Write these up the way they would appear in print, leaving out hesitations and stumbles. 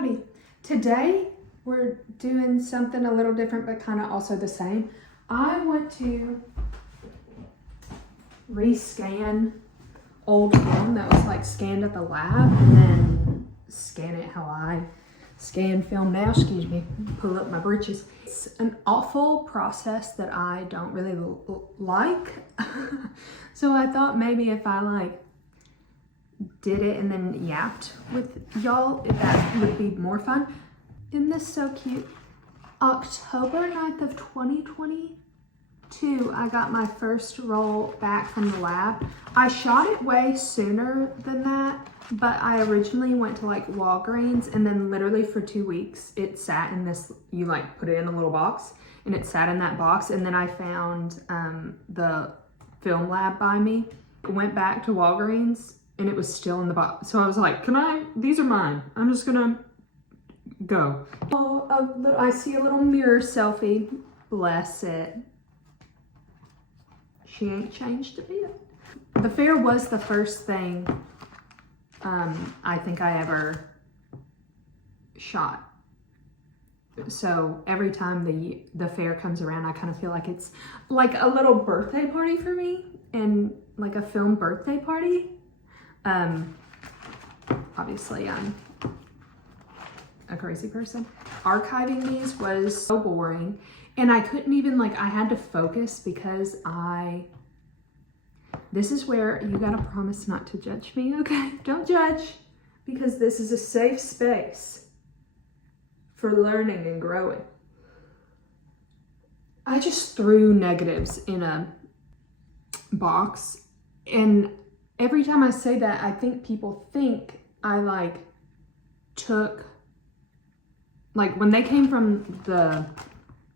Howdy. Today we're doing something a little different but kind of also the same. I want to rescan old film that was like scanned at the lab and then scan it how I scan film now. Excuse me, pull up my britches. It's an awful process that I don't really like. So I thought maybe if I like did it and then yapped with y'all, that would be more fun. Isn't this so cute? October 9th of 2022, I got my first roll back from the lab. I shot it way sooner than that, but I originally went to like Walgreens and then literally for 2 weeks, it sat in this, you like put it in a little box and it sat in that box. And then I found the film lab by me. Went back to Walgreens and it was still in the box. So I was like, these are mine. I'm just gonna go. Oh, I see a little mirror selfie. Bless it. She ain't changed a bit. The fair was the first thing I think I ever shot. So every time the fair comes around, I kind of feel like it's like a little birthday party for me and like a film birthday party. Obviously I'm a crazy person. Archiving these was so boring and I couldn't even I had to focus because this is where you gotta promise not to judge me, okay? Don't judge, because this is a safe space for learning and growing. I just threw negatives in a box, and every time I say that, I think people think I took, when they came from the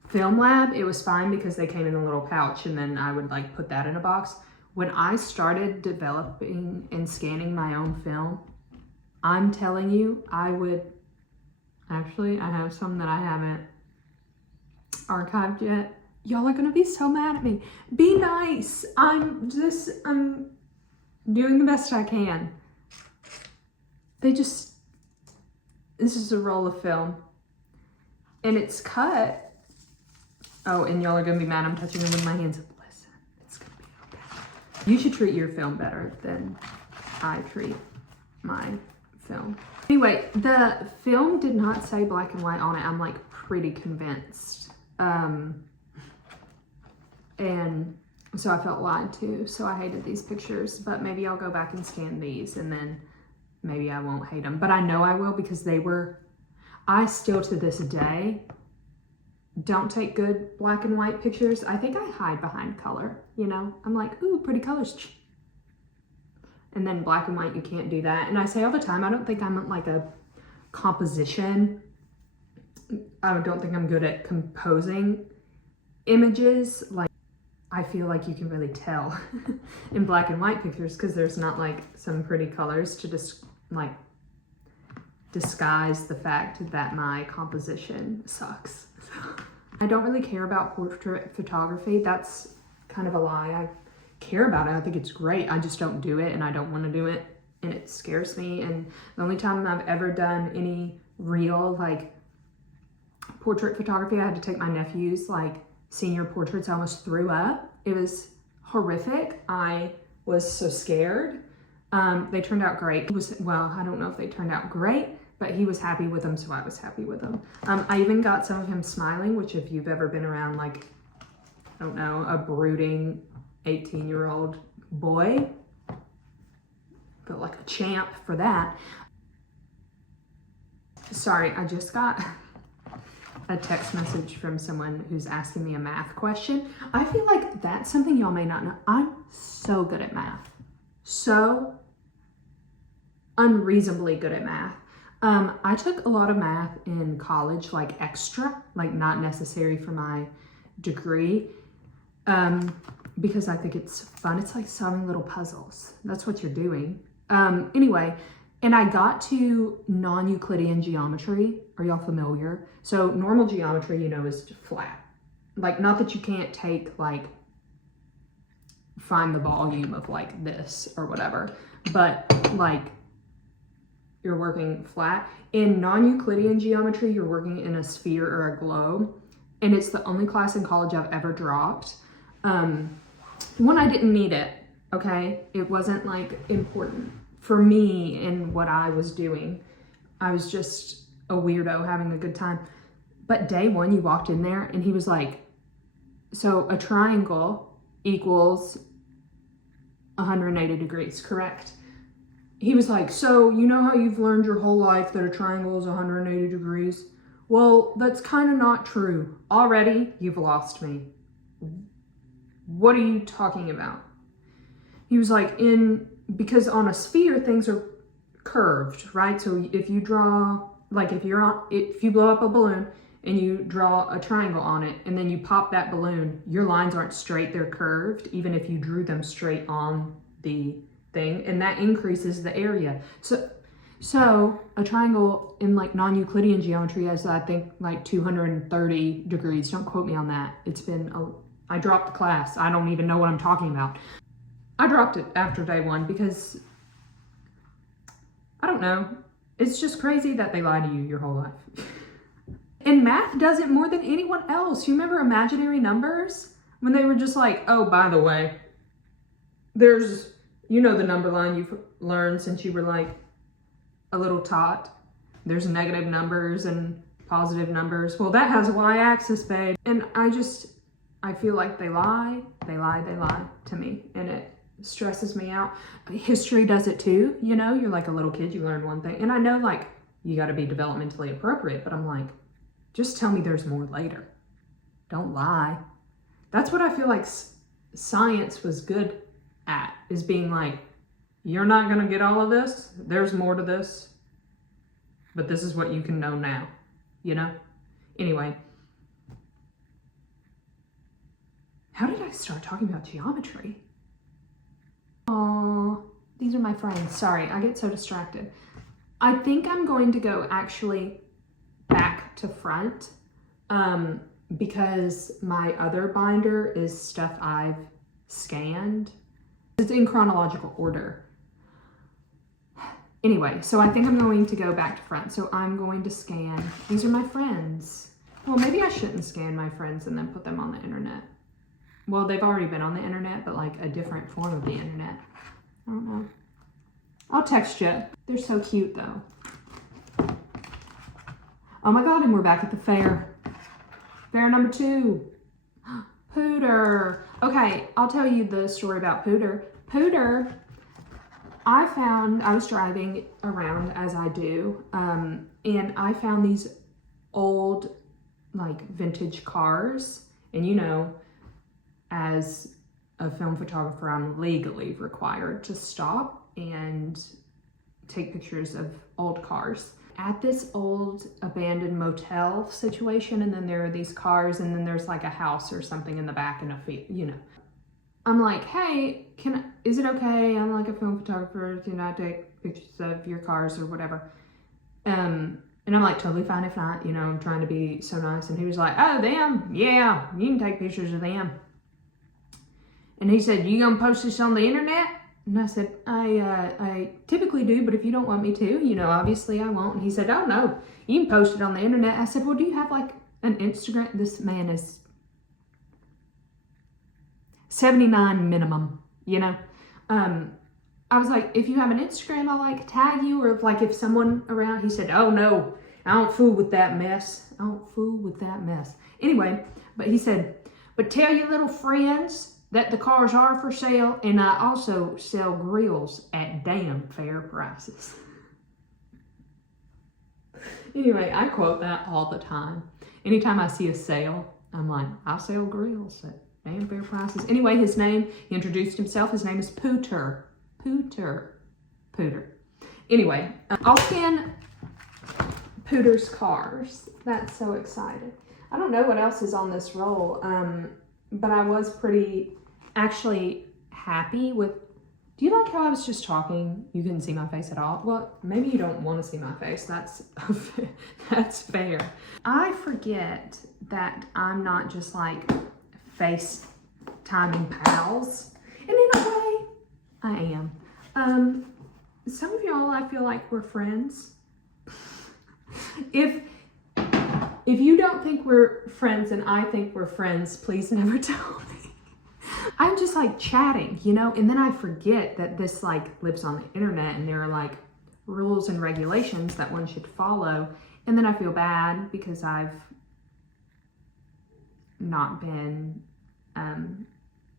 film lab, it was fine because they came in a little pouch and then I would put that in a box. When I started developing and scanning my own film, I'm telling you, I have some that I haven't archived yet. Y'all are gonna be so mad at me. Be nice. I'm doing the best I can. This is a roll of film and it's cut. Oh, and y'all are gonna be mad I'm touching them with my hands. Listen, it's gonna be okay. You should treat your film better than I treat my film. Anyway, the film did not say black and white on it. I'm pretty convinced. And so I felt lied to, so I hated these pictures, but maybe I'll go back and scan these and then maybe I won't hate them. But I know I will because I still to this day don't take good black and white pictures. I think I hide behind color, I'm like, ooh, pretty colors. And then black and white, you can't do that. And I say all the time, I don't think I'm a composition. I don't think I'm good at composing images. I feel like you can really tell in black and white pictures because there's not some pretty colors to just disguise the fact that my composition sucks. I don't really care about portrait photography. That's kind of a lie. I care about it. I think it's great. I just don't do it and I don't want to do it and it scares me. And the only time I've ever done any real portrait photography, I had to take my nephew's senior portraits. I almost threw up. It was horrific. I was so scared. They turned out great. I don't know if they turned out great, but he was happy with them, so I was happy with them. I even got some of him smiling, which if you've ever been around I don't know, a brooding 18-year-old boy, felt like a champ for that. Sorry, I just got a text message from someone who's asking me a math question. I feel like that's something y'all may not know. I'm so good at math. So unreasonably good at math. I took a lot of math in college, extra, not necessary for my degree, because I think it's fun. It's like solving little puzzles. That's what you're doing. Anyway, and I got to non-Euclidean geometry. Are y'all familiar? So normal geometry, is flat. Not that you can't take, find the volume of this or whatever, but you're working flat. In non-Euclidean geometry, you're working in a sphere or a globe. And it's the only class in college I've ever dropped. One, I didn't need it, okay? It wasn't like important for me in what I was doing. I was just a weirdo having a good time. But day one, you walked in there and he was like, so a triangle equals 180 degrees, correct? He was like, so you know how you've learned your whole life that a triangle is 180 degrees? Well, that's kind of not true. Already, you've lost me. What are you talking about? He was like, because on a sphere, things are curved, right? So if you draw, like if you blow up a balloon and you draw a triangle on it and then you pop that balloon, your lines aren't straight, they're curved, even if you drew them straight on the thing, and that increases the area. So a triangle in like non-Euclidean geometry has, I think, like 230 degrees. Don't quote me on that. I dropped the class. I don't even know what I'm talking about. I dropped it after day one because, I don't know. It's just crazy that they lie to you your whole life. And math does it more than anyone else. You remember imaginary numbers? When they were just like, oh, by the way, there's, you know, the number line you've learned since you were like a little tot. There's negative numbers and positive numbers. Well, that has a y-axis, babe. And I feel like they lie to me, and it stresses me out. History does it too, you know? You're like a little kid, you learn one thing. And I know, like, you got to be developmentally appropriate, but I'm like, just tell me there's more later. Don't lie. That's what I feel like science was good at, is being like, you're not going to get all of this. There's more to this, but this is what you can know now, you know? Anyway, how did I start talking about geometry? Oh, these are my friends. Sorry, I get so distracted. I think I'm going to go actually back to front because my other binder is stuff I've scanned. It's in chronological order. Anyway, so I think I'm going to go back to front. So I'm going to scan. These are my friends. Well, maybe I shouldn't scan my friends and then put them on the internet. Well, they've already been on the internet, but like a different form of the internet. I don't know. I'll text you. They're so cute though. Oh my God, and we're back at the fair. Fair number 2. Pooter. Okay, I'll tell you the story about Pooter. Pooter, I was driving around as I do, and I found these old, like, vintage cars. And you know, as a film photographer, I'm legally required to stop and take pictures of old cars. At this old abandoned motel situation, and then there are these cars, and then there's like a house or something in the back and a field, you know. I'm like, hey, is it okay? I'm like a film photographer, can I take pictures of your cars or whatever? And I'm like, totally fine if not, you know, I'm trying to be so nice. And he was like, oh, them? Yeah, you can take pictures of them. And he said, you gonna post this on the internet? And I said, I typically do, but if you don't want me to, you know, obviously I won't. And he said, oh no, you can post it on the internet. I said, well, do you have like an Instagram? This man is 79 minimum, you know? I was like, if you have an Instagram, I'll like tag you, or if someone around. He said, oh no, I don't fool with that mess. I don't fool with that mess. Anyway, but he said, but tell your little friends that the cars are for sale, and I also sell grills at damn fair prices. Anyway, I quote that all the time. Anytime I see a sale, I'm like, I sell grills at damn fair prices. Anyway, he introduced himself. His name is Pooter. Pooter. Anyway, I'll scan Pooter's cars. That's so exciting. I don't know what else is on this roll, but I was pretty actually happy with. Do you like how I was just talking? You couldn't see my face at all. Well, maybe you don't want to see my face. That's fair. I forget that I'm not just like FaceTiming pals, and in a way, I am. some of y'all, I feel like we're friends. If you don't think we're friends and I think we're friends, please never tell me. I'm just like chatting, you know, and then I forget that this like lives on the internet and there are like rules and regulations that one should follow. And then I feel bad because I've not been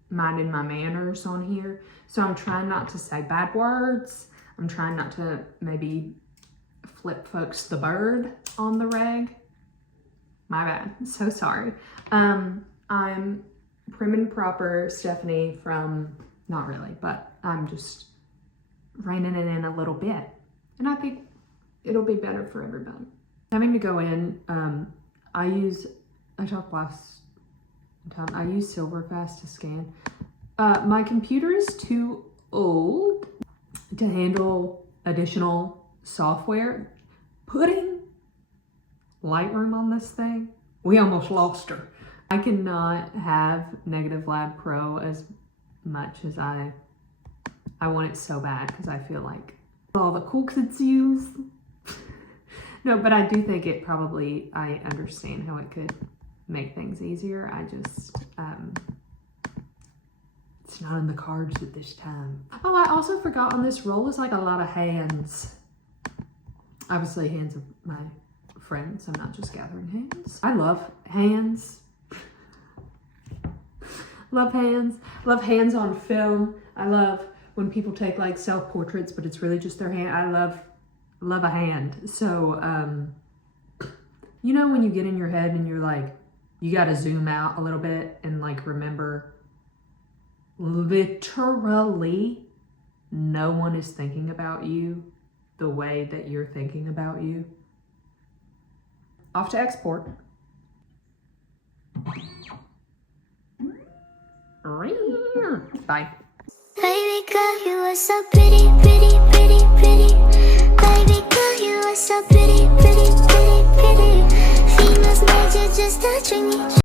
minding my manners on here. So I'm trying not to say bad words. I'm trying not to maybe flip folks the bird on the reg. My bad. So sorry. I'm prim and proper Stephanie from, not really, but I'm just reining it in a little bit. And I think it'll be better for everybody. Having to go in, I talked last time, I use Silverfast to scan. My computer is too old to handle additional software. Putting Lightroom on this thing, we almost lost her. I cannot have Negative Lab Pro as much as I want it so bad because I feel like all the cool kids use. No, but I do think it probably, I understand how it could make things easier. I just, it's not in the cards at this time. Oh, I also forgot on this roll is like a lot of hands. Obviously hands of my friends. I'm not just gathering hands. I love hands. Love hands. Love hands on film. I love when people take like self-portraits, but it's really just their hand. I love a hand. So, you know, when you get in your head and you're like, you got to zoom out a little bit and like remember literally no one is thinking about you the way that you're thinking about you. Off to export. Bye. Baby girl, you are so pretty, pretty, pretty, pretty. Baby girl, you are so pretty, pretty, pretty, pretty. Females made you just touching me.